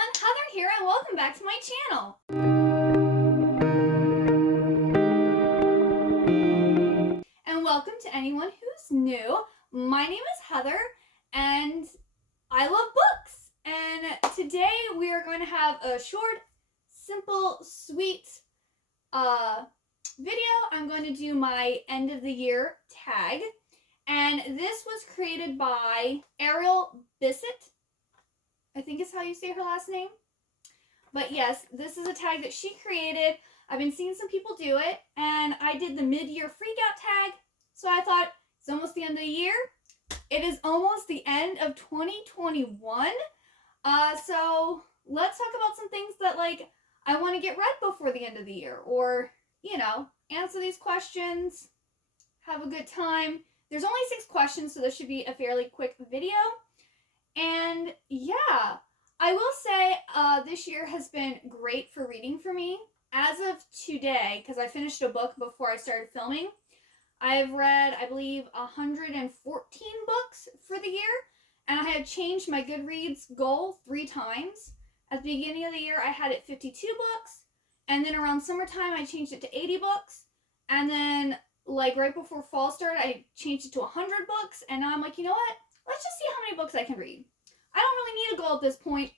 Heather here, and welcome back to my channel. And welcome to anyone who's new. My name is Heather, and I love books. And today we are going to have a short, simple, sweet video. I'm going to do my end of the year tag. And this was created by Ariel Bissett. I think is how you say her last name. But yes, this is a tag that she created. I've been seeing some people do it, and I did the mid-year freakout tag. So I thought, it's almost the end of the year. It is almost the end of 2021. So let's talk about some things that I want to get read before the end of the year, or answer these questions, have a good time. There's only 6 questions, so this should be a fairly quick video. And yeah, I will say this year has been great for reading for me. As of today, because I finished a book before I started filming, I've read, I believe, 114 books for the year, and I had changed my Goodreads goal 3 times. At the beginning of the year, I had it 52 books, and then around summertime, I changed it to 80 books, and then right before fall started, I changed it to 100 books, and now I'm like, you know what? Let's just see how many books I can read. I don't really need a goal at this point.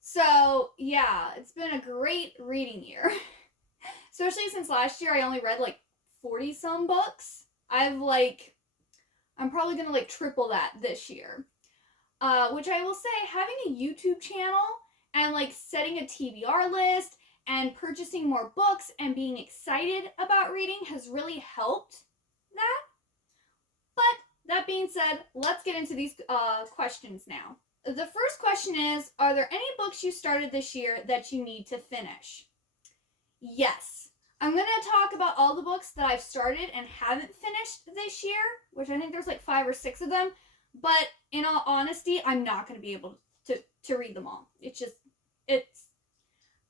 So yeah, it's been a great reading year. Especially since last year I only read 40 some books. I'm probably gonna triple that this year. Which I will say, having a YouTube channel and setting a TBR list and purchasing more books and being excited about reading has really helped that. But that being said, let's get into these questions now. The first question is, are there any books you started this year that you need to finish? Yes. I'm going to talk about all the books that I've started and haven't finished this year, which I think there's 5 or 6 of them. But in all honesty, I'm not going to be able to read them all.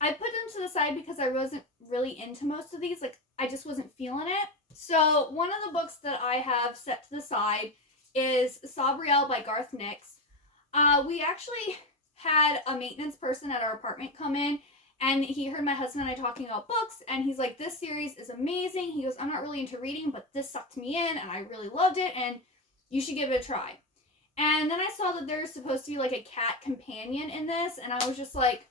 I put them to the side because I wasn't really into most of these. I just wasn't feeling it. So one of the books that I have set to the side is Riel by Garth Nix. We actually had a maintenance person at our apartment come in, and he heard my husband and I talking about books, and he's like, this series is amazing. He goes, I'm not really into reading, but this sucked me in, and I really loved it, and you should give it a try. And then I saw that there's supposed to be a cat companion in this, and I was just like,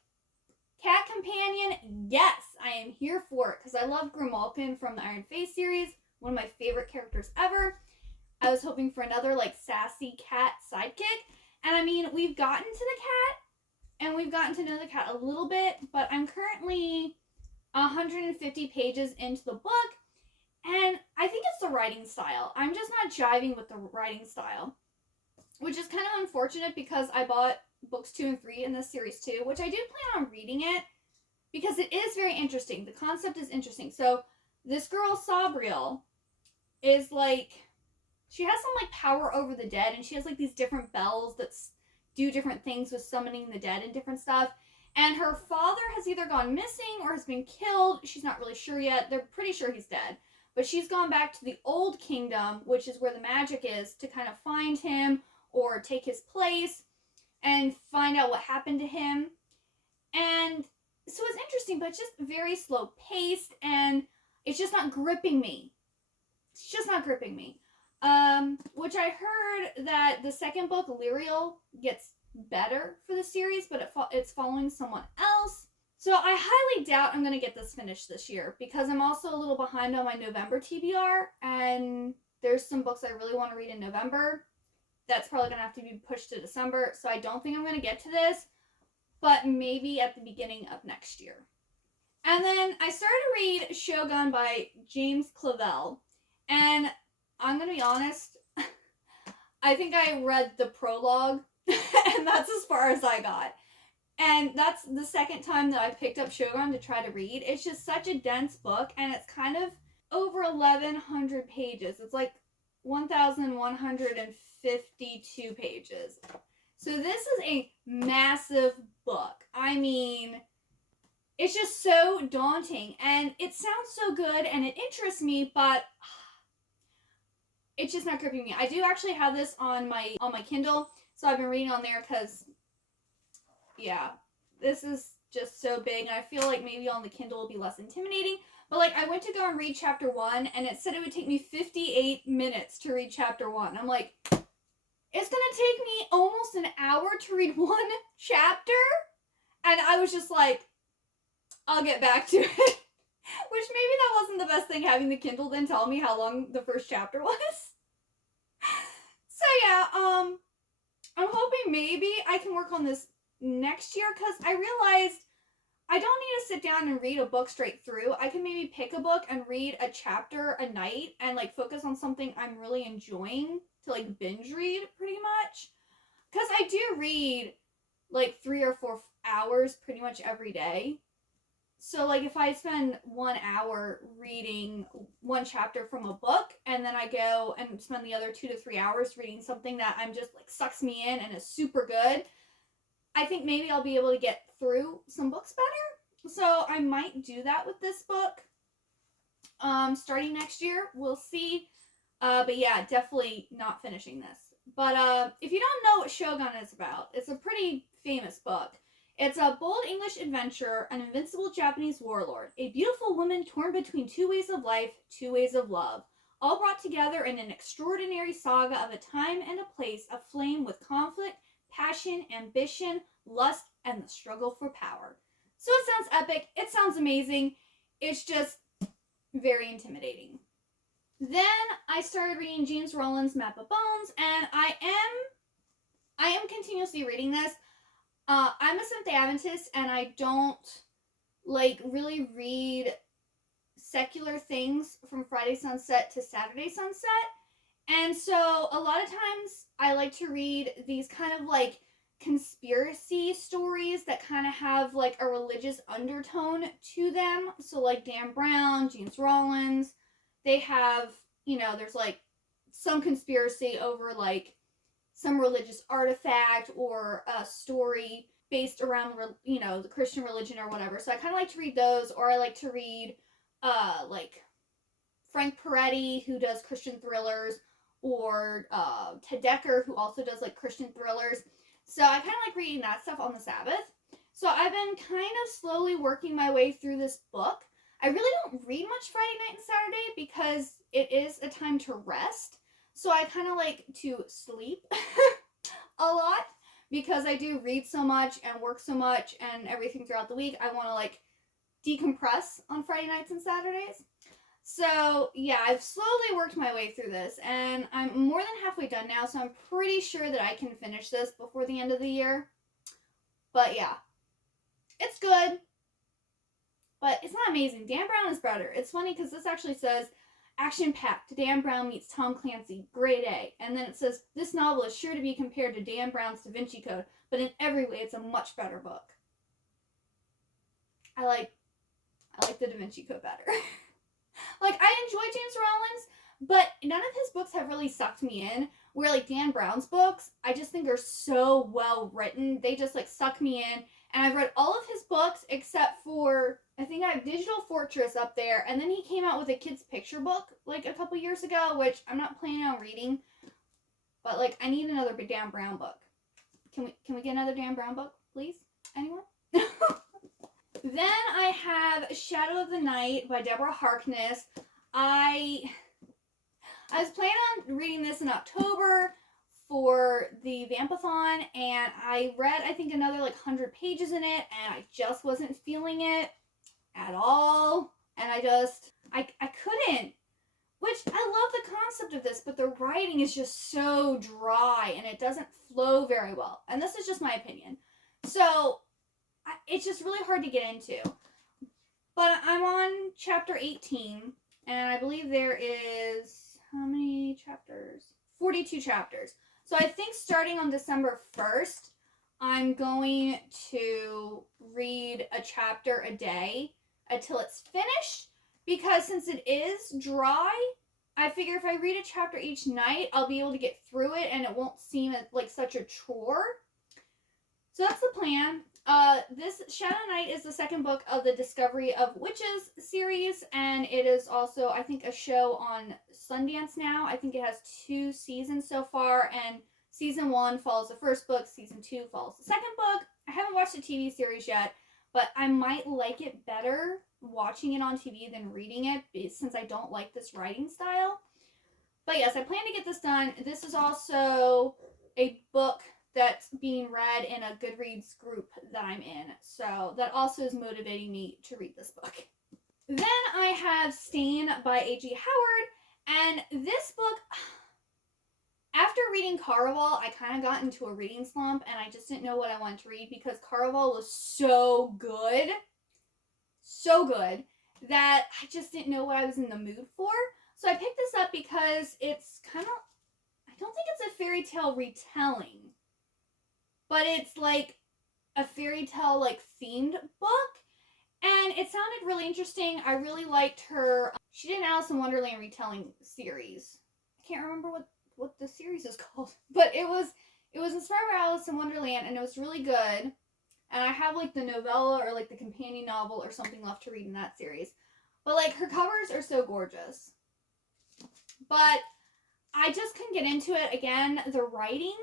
cat companion, yes, I am here for it, because I love Grimalkin from the Iron Face series, one of my favorite characters ever. I was hoping for another sassy cat sidekick, and we've gotten to the cat, and we've gotten to know the cat a little bit, but I'm currently 150 pages into the book, and I think it's the writing style. I'm just not jiving with the writing style, which is kind of unfortunate because I bought books 2 and 3 in this series too, which I do plan on reading it because it is very interesting. The concept is interesting. So this girl, Sabriel, is she has some power over the dead, and she has these different bells that do different things with summoning the dead and different stuff. And her father has either gone missing or has been killed. She's not really sure yet. They're pretty sure he's dead. But she's gone back to the old kingdom, which is where the magic is, to kind of find him or take his place and find out what happened to him. And so it's interesting, but it's just very slow paced, and it's just not gripping me. It's just not gripping me. Which I heard that the second book, Riel, gets better for the series, but it's following someone else. So I highly doubt I'm going to get this finished this year, because I'm also a little behind on my November TBR, and there's some books I really want to read in November. That's probably going to have to be pushed to December, so I don't think I'm going to get to this, but maybe at the beginning of next year. And then I started to read Shogun by James Clavell, and I'm going to be honest, I think I read the prologue, and that's as far as I got. And that's the second time that I picked up Shogun to try to read. It's just such a dense book, and it's kind of over 1,100 pages. It's 1,152 pages. So this is a massive book. It's just so daunting, and it sounds so good, and it interests me, but it's just not gripping me. I do actually have this on my Kindle, so I've been reading on there because yeah, this is just so big, and I feel like maybe on the Kindle will be less intimidating. But like, I went to go and read chapter 1, and it said it would take me 58 minutes to read chapter 1. I'm like, it's gonna take me almost an hour to read one chapter? And I was just like, I'll get back to it. Which maybe that wasn't the best thing, having the Kindle then tell me how long the first chapter was. So yeah, I'm hoping maybe I can work on this next year, because I realized I don't need to sit down and read a book straight through. I can maybe pick a book and read a chapter a night and like focus on something I'm really enjoying to like binge read pretty much. Because I do read like 3 or 4 hours pretty much every day. So like if I spend 1 hour reading one chapter from a book, and then I go and spend the other 2 to 3 hours reading something that I'm just like sucks me in and is super good, I think maybe I'll be able to get through some books better. So I might do that with this book. Starting next year, we'll see. But yeah, definitely not finishing this. But if you don't know what Shogun is about, it's a pretty famous book. It's a bold English adventurer, an invincible Japanese warlord, a beautiful woman torn between 2 ways of life, 2 ways of love, all brought together in an extraordinary saga of a time and a place aflame with conflict, passion, ambition, lust, and the struggle for power. So it sounds epic, it sounds amazing, it's just very intimidating. Then I started reading James Rowland's Map of Bones, and I am continuously reading this. I'm a Seventh-day Adventist, and I don't like really read secular things from Friday sunset to Saturday sunset. And so a lot of times I like to read these kind of like conspiracy stories that kind of have like a religious undertone to them. So like Dan Brown, James Rollins, they have, there's like some conspiracy over like some religious artifact or a story based around, the Christian religion or whatever. So I kind of like to read those, or I like to read like Frank Peretti, who does Christian thrillers, or Ted Dekker, who also does like Christian thrillers. So I kind of like reading that stuff on the Sabbath. So I've been kind of slowly working my way through this book. I really don't read much Friday night and Saturday because it is a time to rest. So I kind of like to sleep a lot, because I do read so much and work so much and everything throughout the week. I want to like decompress on Friday nights and Saturdays. So yeah, I've slowly worked my way through this, and I'm more than halfway done now, so I'm pretty sure that I can finish this before the end of the year. But yeah, it's good, but it's not amazing. Dan Brown is better. It's funny because this actually says, action-packed, Dan Brown meets Tom Clancy, grade A. And then it says, this novel is sure to be compared to Dan Brown's Da Vinci Code, but in every way it's a much better book. I like the Da Vinci Code better. Like, I enjoy James Rollins, but none of his books have really sucked me in. Where, like, Dan Brown's books, I just think are so well written. They just, like, suck me in. And I've read all of his books except for, I think I have Digital Fortress up there. And then he came out with a kid's picture book, like, a couple years ago, which I'm not planning on reading. But, like, I need another Dan Brown book. Can we get another Dan Brown book, please? Anyone? Then I have Shadow of the Night by Deborah Harkness. I was planning on reading this in October for the Vampathon, and I read, I think, another like 100 pages in it, and I just wasn't feeling it at all. And I couldn't. Which, I love the concept of this, but the writing is just so dry, and it doesn't flow very well. And this is just my opinion. So it's just really hard to get into. But I'm on chapter 18, and I believe there is, how many chapters? 42 chapters. So I think starting on December 1st, I'm going to read a chapter a day until it's finished, because since it is dry, I figure if I read a chapter each night, I'll be able to get through it, and it won't seem like such a chore. So that's the plan. This Shadow Knight is the second book of the Discovery of Witches series, and it is also, I think, a show on Sundance now. I think it has 2 seasons so far, and season 1 follows the first book, season 2 follows the second book. I haven't watched the TV series yet, but I might like it better watching it on TV than reading it since I don't like this writing style. But yes, I plan to get this done. This is also a book that's being read in a Goodreads group that I'm in. So that also is motivating me to read this book. Then I have Stain by A.G. Howard. And this book, after reading Caraval, I kind of got into a reading slump and I just didn't know what I wanted to read because Caraval was so good that I just didn't know what I was in the mood for. So I picked this up because it's kind of, I don't think it's a fairy tale retelling, but it's like a fairy tale like themed book. And it sounded really interesting. I really liked her. She did an Alice in Wonderland retelling series. I can't remember what the series is called, but it was inspired by Alice in Wonderland and it was really good. And I have like the novella or like the companion novel or something left to read in that series. But like her covers are so gorgeous. But I just couldn't get into it. Again, the writing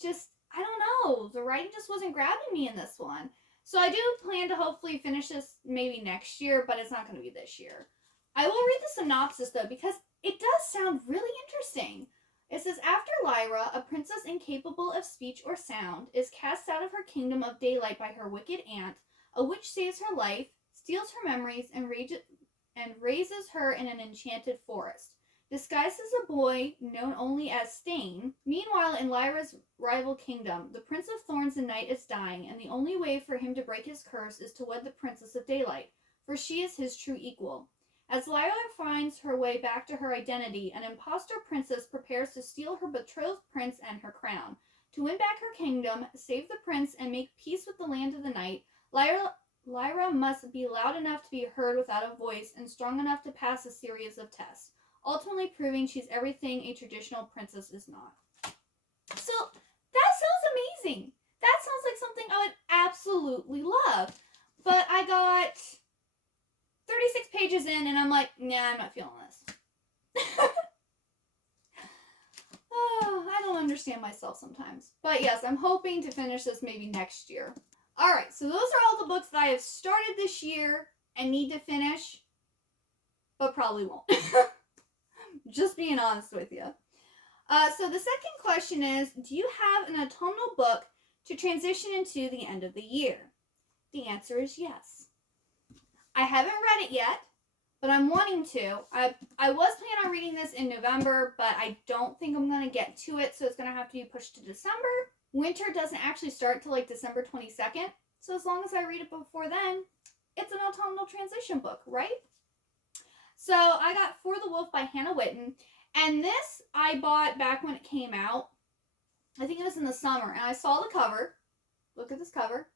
just, I don't know. The writing just wasn't grabbing me in this one. So I do plan to hopefully finish this maybe next year, but it's not going to be this year. I will read the synopsis though because it does sound really interesting. It says, after Lyra, a princess incapable of speech or sound, is cast out of her kingdom of daylight by her wicked aunt, a witch saves her life, steals her memories, and raises her in an enchanted forest. Disguised as a boy known only as Stain, meanwhile in Lyra's rival kingdom, the Prince of Thorns and Night is dying, and the only way for him to break his curse is to wed the Princess of Daylight, for she is his true equal. As Lyra finds her way back to her identity, an impostor princess prepares to steal her betrothed prince and her crown. To win back her kingdom, save the prince, and make peace with the land of the night, Lyra must be loud enough to be heard without a voice and strong enough to pass a series of tests, ultimately proving she's everything a traditional princess is not. So, that sounds amazing. That sounds like something I would absolutely love. But I got 36 pages in and I'm like, nah, I'm not feeling this. Oh, I don't understand myself sometimes. But yes, I'm hoping to finish this maybe next year. Alright, so those are all the books that I have started this year and need to finish, but probably won't. Just being honest with you. So the second question is, do you have an autumnal book to transition into the end of the year? The answer is yes. I haven't read it yet, but I'm wanting to. I was planning on reading this in November, but I don't think I'm going to get to it, so it's going to have to be pushed to December. Winter doesn't actually start till like December 22nd, so as long as I read it before then, it's an autumnal transition book, right? So I got For the Wolf by Hannah Whitten, and this I bought back when it came out. I think it was in the summer, and I saw the cover. Look at this cover.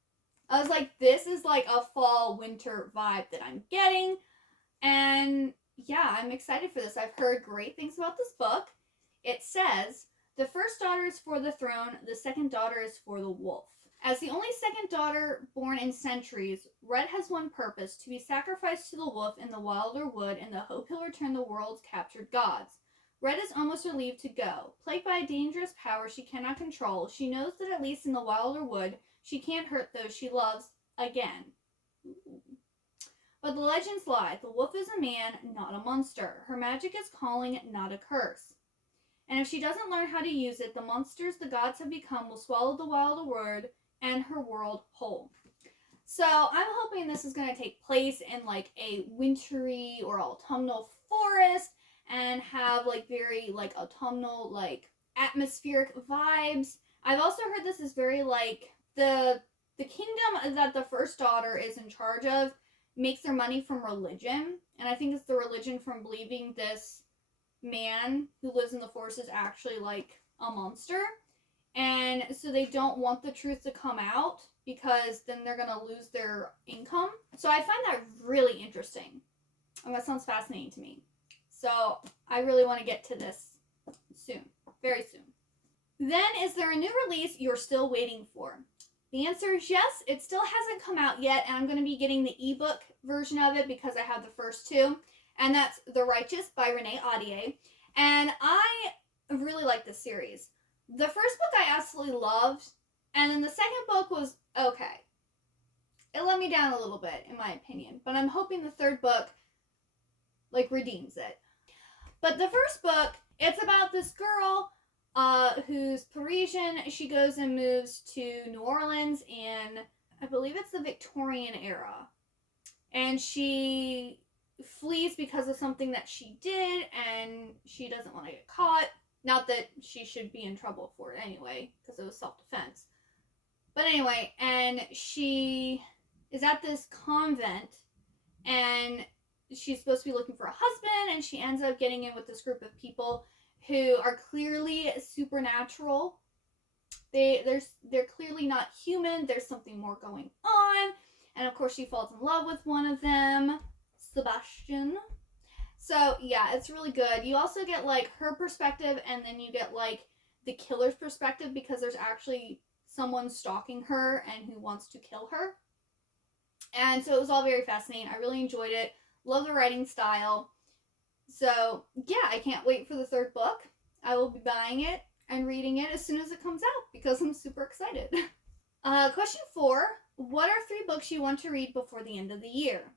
I was like, this is like a fall winter vibe that I'm getting, and yeah, I'm excited for this. I've heard great things about this book. It says, the first daughter is for the throne, the second daughter is for the wolf. As the only second daughter born in centuries, Red has one purpose, to be sacrificed to the wolf in the wilder wood in the hope he'll return the world's captured gods. Red is almost relieved to go. Plagued by a dangerous power she cannot control, she knows that at least in the wilder wood, she can't hurt those she loves again. But the legends lie. The wolf is a man, not a monster. Her magic is calling, not a curse. And if she doesn't learn how to use it, the monsters the gods have become will swallow the wilder wood and her world whole. So I'm hoping this is going to take place in like a wintry or autumnal forest and have like very like autumnal like atmospheric vibes. I've also heard this is very like the kingdom that the first daughter is in charge of makes their money from religion, and I think it's the religion from believing this man who lives in the forest is actually like a monster. And so they don't want the truth to come out because then they're going to lose their income. So I find that really interesting. And that sounds fascinating to me. So I really want to get to this soon. Very soon. Then, is there a new release you're still waiting for? The answer is yes. It still hasn't come out yet. And I'm going to be getting the ebook version of it because I have the first two. And that's The Righteous by Renee Audier. And I really like this series. The first book I absolutely loved, And then the second book was okay. It let me down a little bit, in my opinion. But I'm hoping the third book, like, redeems it. But the first book, it's about this girl who's Parisian. She goes and moves to New Orleans in, I believe it's the Victorian era. And she flees because of something that she did, and she doesn't want to get caught. Not that she should be in trouble for it anyway, because it was self-defense. But anyway, and she is at this convent, and she's supposed to be looking for a husband, and she ends up getting in with this group of people who are clearly supernatural. They're clearly not human. There's something more going on. And of course she falls in love with one of them, Sebastian. So yeah, it's really good. You also get like her perspective, and then you get like the killer's perspective, because there's actually someone stalking her and who wants to kill her. And so it was all very fascinating. I really enjoyed it. Love the writing style. So yeah, I can't wait for the third book. I will be buying it and reading it as soon as it comes out, because I'm super excited. Question 4. What are 3 books you want to read before the end of the year?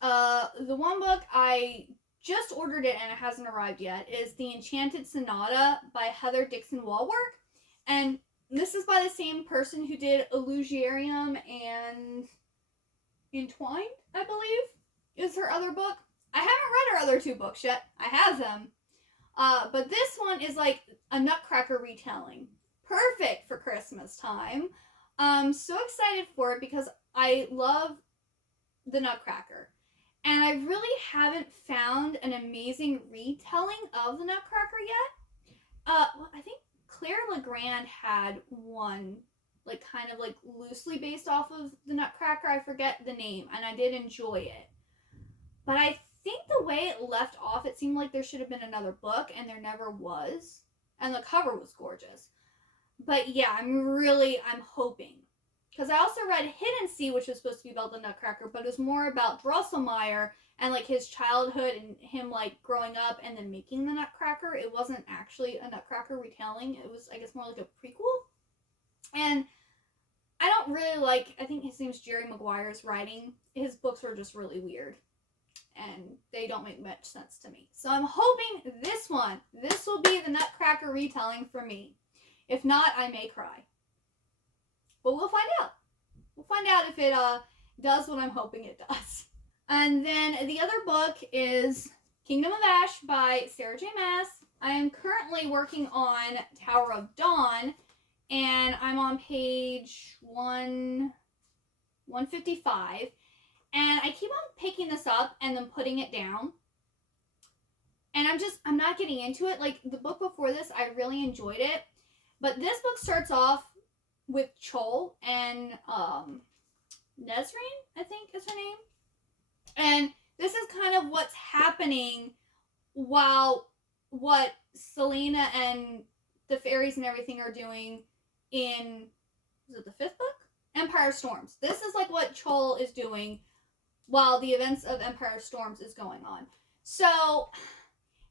The one book, I just ordered it and it hasn't arrived yet, is The Enchanted Sonata by Heather Dixon Walwork. And this is by the same person who did Illusiarium and Entwined, I believe, is her other book. I haven't read her other 2 books yet. I have them. But this one is like a Nutcracker retelling. Perfect for Christmas time. I'm so excited for it because I love the Nutcracker. And I really haven't found an amazing retelling of the Nutcracker yet. Well, I think Claire Legrand had one, like kind of like loosely based off of the Nutcracker. I forget the name, and I did enjoy it. But I think the way it left off, it seemed like there should have been another book, and there never was. And the cover was gorgeous. But yeah, I'm hoping. Because I also read Hidden Sea, which was supposed to be about the Nutcracker, but it was more about Drosselmeyer and like his childhood and him like growing up and then making the Nutcracker. It wasn't actually a Nutcracker retelling. It was, I guess, more like a prequel. And I don't really like, I think his name's Jerry Maguire's writing. His books are just really weird. And they don't make much sense to me. So I'm hoping this will be the Nutcracker retelling for me. If not, I may cry. But we'll find out. We'll find out if it does what I'm hoping it does. And then the other book is Kingdom of Ash by Sarah J. Maas. I am currently working on Tower of Dawn, and I'm on page 155. And I keep on picking this up and then putting it down. And I'm not getting into it. Like, the book before this, I really enjoyed it. But this book starts off with Chol and Nesrine, I think is her name. And this is kind of what's happening while what Selena and the fairies and everything are doing in, is it the 5th book? Empire Storms. This is like what Chol is doing while the events of Empire Storms is going on. So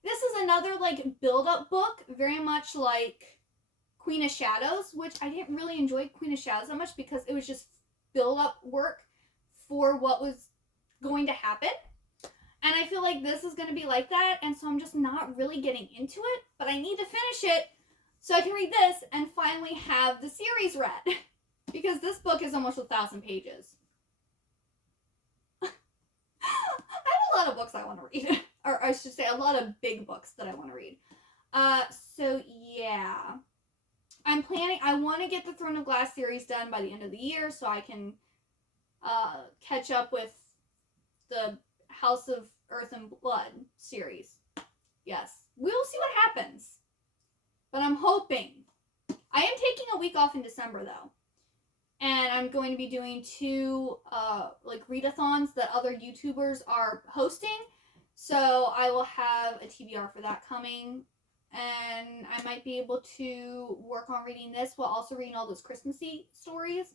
this is another like build-up book, very much like Queen of Shadows, which I didn't really enjoy Queen of Shadows that much because it was just build-up work for what was going to happen. And I feel like this is going to be like that, and so I'm just not really getting into it, but I need to finish it so I can read this and finally have the series read. Because this book is almost 1,000 pages. I have a lot of books I want to read. Or I should say a lot of big books that I want to read. So yeah. I want to get the Throne of Glass series done by the end of the year so I can catch up with the House of Earth and Blood series. Yes. We will see what happens. But I'm hoping. I am taking a week off in December though. And I'm going to be doing 2 like readathons that other YouTubers are hosting. So I will have a TBR for that coming. And I might be able to work on reading this while also reading all those Christmassy stories.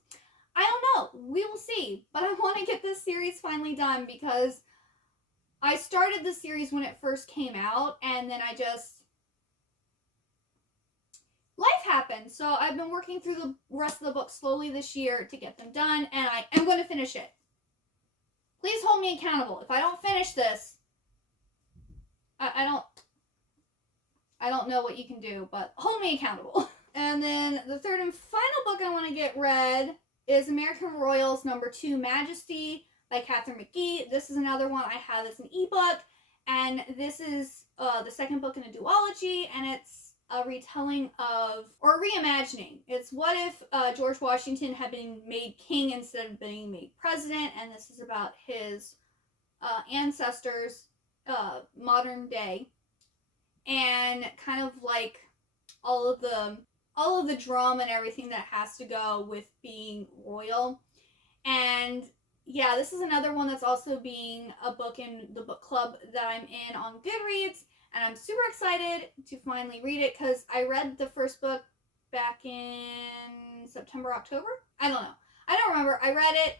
I don't know. We will see. But I want to get this series finally done because I started the series when it first came out. And then I just life happened. So I've been working through the rest of the book slowly this year to get them done, and I am going to finish it. Please hold me accountable. If I don't finish this, I don't know what you can do, but hold me accountable. And then the third and final book I want to get read is American Royals #2 Majesty by Catherine McGee. This is another one I have as an ebook, and this is the second book in a duology, and it's a retelling of, or reimagining. It's what if George Washington had been made king instead of being made president, and this is about his ancestors, modern day, and kind of like all of the drama and everything that has to go with being royal. And yeah, this is another one that's also being a book in the book club that I'm in on Goodreads, and I'm super excited to finally read it because I read the first book back in September, October? I don't know. I don't remember. I read it,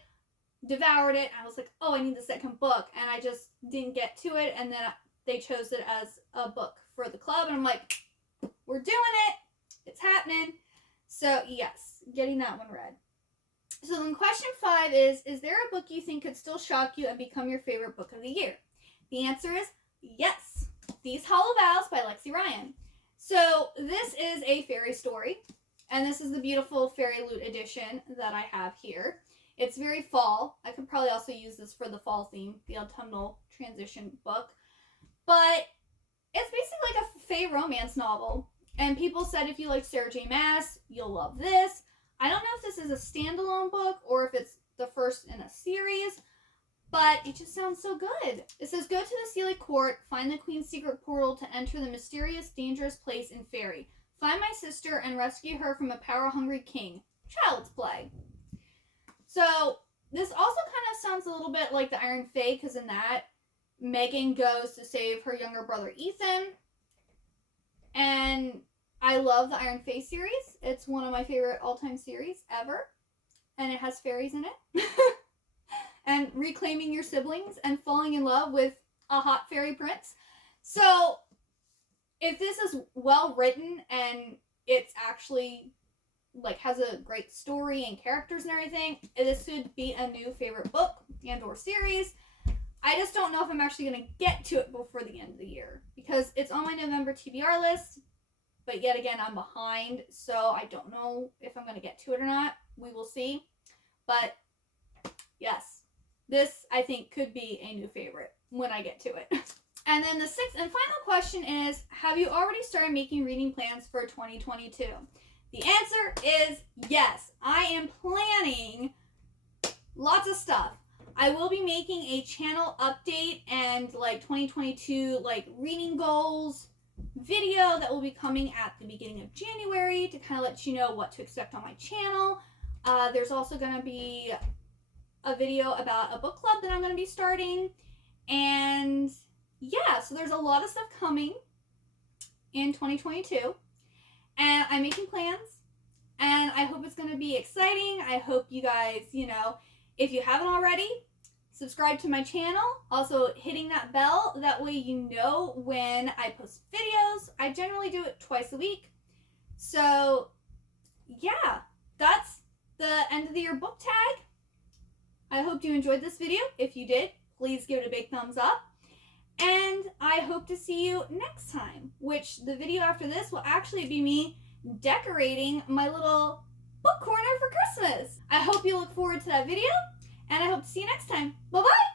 devoured it, and I was like, oh, I need the second book, and I just didn't get to it, and then they chose it as a book for the club, and I'm like, we're doing it. It's happening. So yes, getting that one read. So then question 5 is there a book you think could still shock you and become your favorite book of the year? The answer is yes. These Hollow Vows by Lexi Ryan. So this is a fairy story, and this is the beautiful Fairy Loot edition that I have here. It's very fall. I could probably also use this for the fall theme, the autumnal transition book. But it's basically like a fae romance novel. And people said if you like Sarah J. Maas, you'll love this. I don't know if this is a standalone book or if it's the first in a series, but it just sounds so good. It says, go to the Sealy Court, find the Queen's secret portal to enter the mysterious, dangerous place in Fairy. Find my sister and rescue her from a power-hungry king. Child's play. So this also kind of sounds a little bit like the Iron Fae, because in that, Megan goes to save her younger brother Ethan. And I love the Iron Fae series. It's one of my favorite all-time series ever. And it has fairies in it. And reclaiming your siblings and falling in love with a hot fairy prince. So if this is well written and it's actually like has a great story and characters and everything, this should be a new favorite book and or series. I just don't know if I'm actually going to get to it before the end of the year because it's on my November TBR list, but yet again, I'm behind, so I don't know if I'm going to get to it or not. We will see. But yes, this I think could be a new favorite when I get to it. And then the sixth and final question is, have you already started making reading plans for 2022? The answer is yes. I am planning lots of stuff. I will be making a channel update and like 2022 like reading goals video that will be coming at the beginning of January to kind of let you know what to expect on my channel. There's also going to be a video about a book club that I'm going to be starting. And yeah, so there's a lot of stuff coming in 2022. And I'm making plans. And I hope it's going to be exciting. I hope you guys, if you haven't already, subscribe to my channel. Also hitting that bell. That way you know when I post videos. I generally do it twice a week. So yeah, that's the end of the year book tag. I hope you enjoyed this video. If you did, please give it a big thumbs up. And I hope to see you next time, which the video after this will actually be me decorating my little book corner for Christmas. I hope you look forward to that video, and I hope to see you next time. Bye-bye!